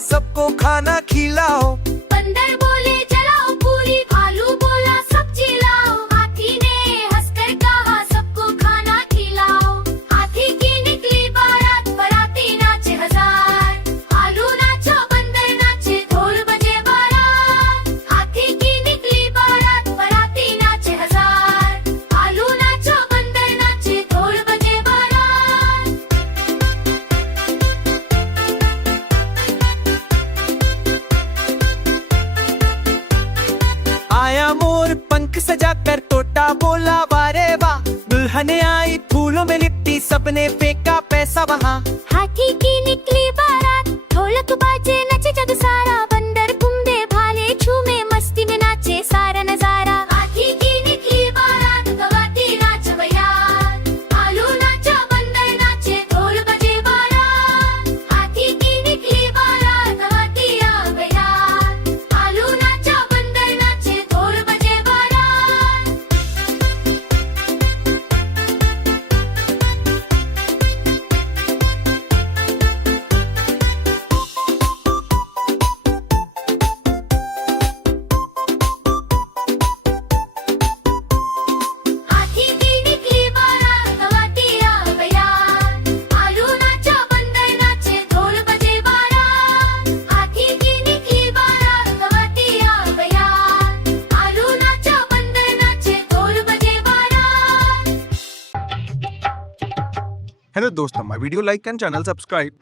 सबको खाना खिलाओ। बंदर बोले जलाओ पूरी, भालू बोला सब्जी लाओ। हाथी ने हंसकर कहा सबको खाना खिलाओ। हाथी की निकली बारात, बराती नाचे हजार। भालू नाचा, बंदर नाचे, ढोल बजे बारात। हाथी की निकली बारात, बराती नाचे हजार। भालू नाचा, बंदर नाचे, ढोल बजे बारात। आया मोर पंख सजाकर, तोता बोला वारे वाह। दुल्हन आई फूलों में लिपटी, सबने फेंका पैसा वहाँ। हाथी की निकली बारात, ढोलक बाजे, नचे जग सारा। बंदर घूमते, भाले झूमे, मस्ती में नाचे सारा नजारा। हाथी की निकली बारात, गवाती नाच बयार। भालू नाचा, बंदर नाचे, ढोल बजे बारात। हाथी की निकली बारात, गवाती आ बयार। भालू नाचा, बंदर नाचे, ढोल बजे बारात। हाथी की निकली बारात, गवाती आ बयार। भालू नाचा, बंदर नाचे, ढोल बजे बारात। हाथी की निकली बारात, गवाती आ बयार। भालू नाचा, बंदर नाचे, ढोल बजे बारात। Hello दोस्तों, my video like and channel subscribe.